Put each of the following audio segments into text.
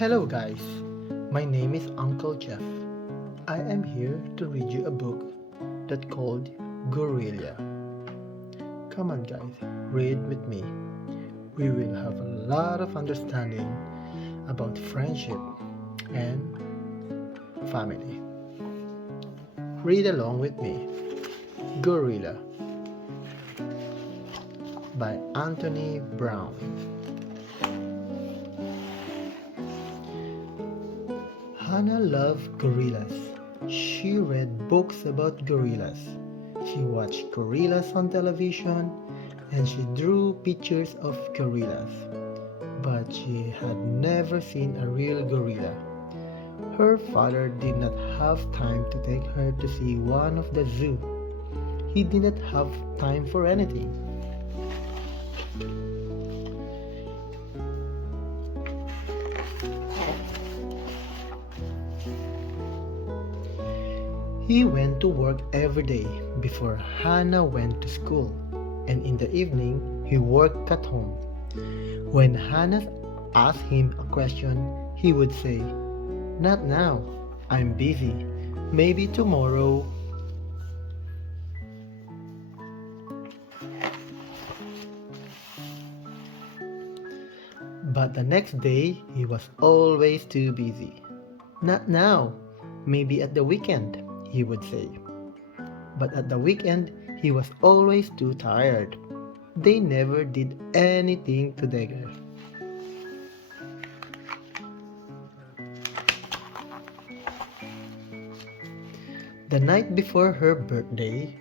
Hello, guys. My name is Uncle Jeff. I am here to read you a book that called Gorilla. Come on, guys, read with me. We will have a lot of understanding about friendship and family. Read along with me. Gorilla by Anthony Brown. Hannah loved gorillas. She read books about gorillas. She watched gorillas on television and she drew pictures of gorillas. But she had never seen a real gorilla. Her father did not have time to take her to see one of the zoo. He did not have time for anything. He went to work every day before Hannah went to school, and in the evening he worked at home. When Hannah asked him a question, he would say, "Not now, I'm busy. Maybe tomorrow." But the next day he was always too busy. "Not now, maybe at the weekend," he would say. But at the weekend, he was always too tired. They never did anything together. The night before her birthday,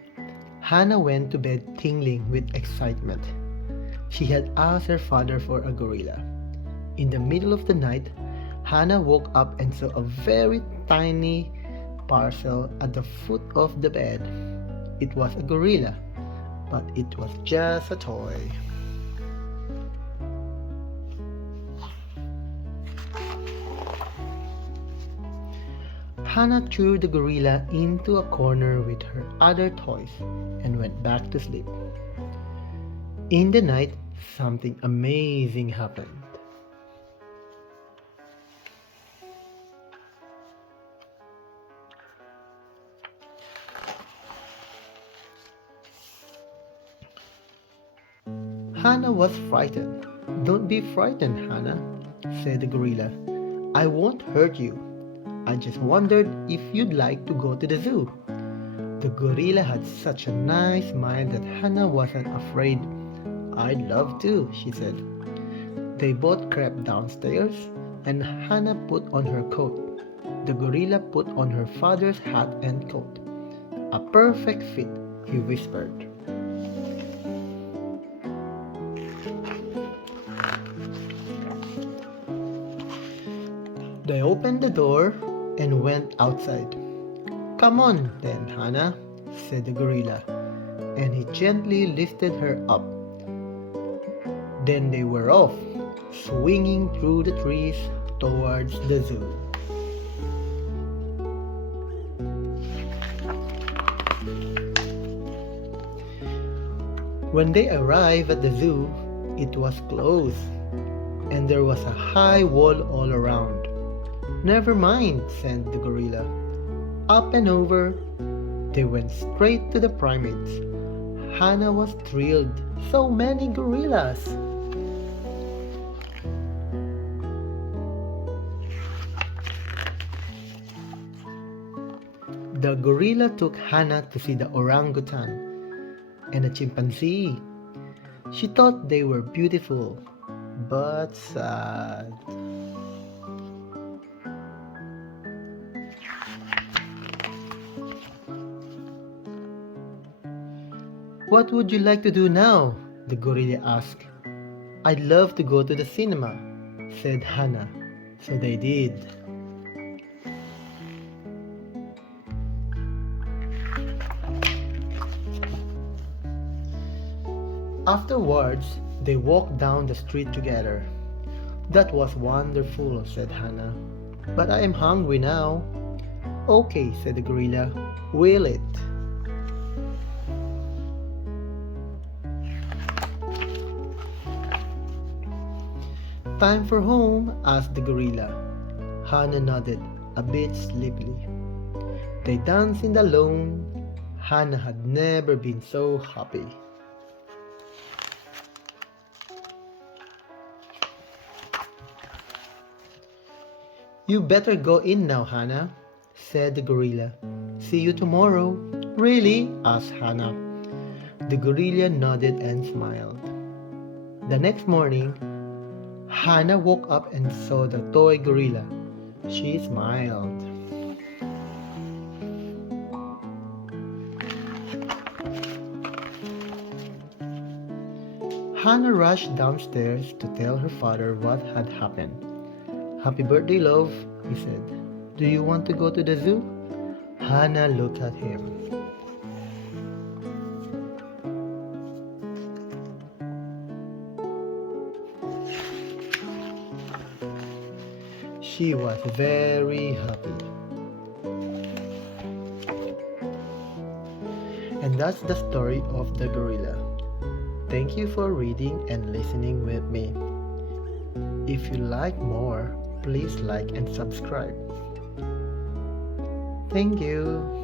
Hannah went to bed tingling with excitement. She had asked her father for a gorilla. In the middle of the night, Hannah woke up and saw a very tiny parcel at the foot of the bed. It was a gorilla, but it was just a toy. Hannah threw the gorilla into a corner with her other toys and went back to sleep. In the night, something amazing happened. Hannah was frightened. "Don't be frightened, Hannah," said the gorilla. "I won't hurt you. I just wondered if you'd like to go to the zoo." The gorilla had such a nice smile that Hannah wasn't afraid. "I'd love to," she said. They both crept downstairs and Hannah put on her coat. The gorilla put on her father's hat and coat. "A perfect fit," he whispered. They opened the door and went outside. "Come on then, Hannah," said the gorilla, and he gently lifted her up. Then they were off, swinging through the trees towards the zoo. When they arrived at the zoo, it was closed, and there was a high wall all around. "Never mind," said the gorilla. Up and over, they went straight to the primates. Hannah was thrilled. So many gorillas! The gorilla took Hannah to see the orangutan and a chimpanzee. She thought they were beautiful, but sad. "What would you like to do now?" the gorilla asked. "I'd love to go to the cinema," said Hannah. So they did. Afterwards, they walked down the street together. "That was wonderful," said Hannah. "But I am hungry now." "Okay," said the gorilla. "Will it?" Time for home? Asked the gorilla. Hannah nodded, a bit sleepily. They danced in the lawn. Hannah had never been so happy. You better go in now, Hannah, said the gorilla. See you tomorrow. Really? Asked Hannah. The gorilla nodded and smiled. The next morning, Hannah woke up and saw the toy gorilla. She smiled. Hannah rushed downstairs to tell her father what had happened. Happy birthday, love, he said. Do you want to go to the zoo? Hannah looked at him. She was very happy. And that's the story of the gorilla. Thank you for reading and listening with me. If you like more, please like and subscribe. Thank you.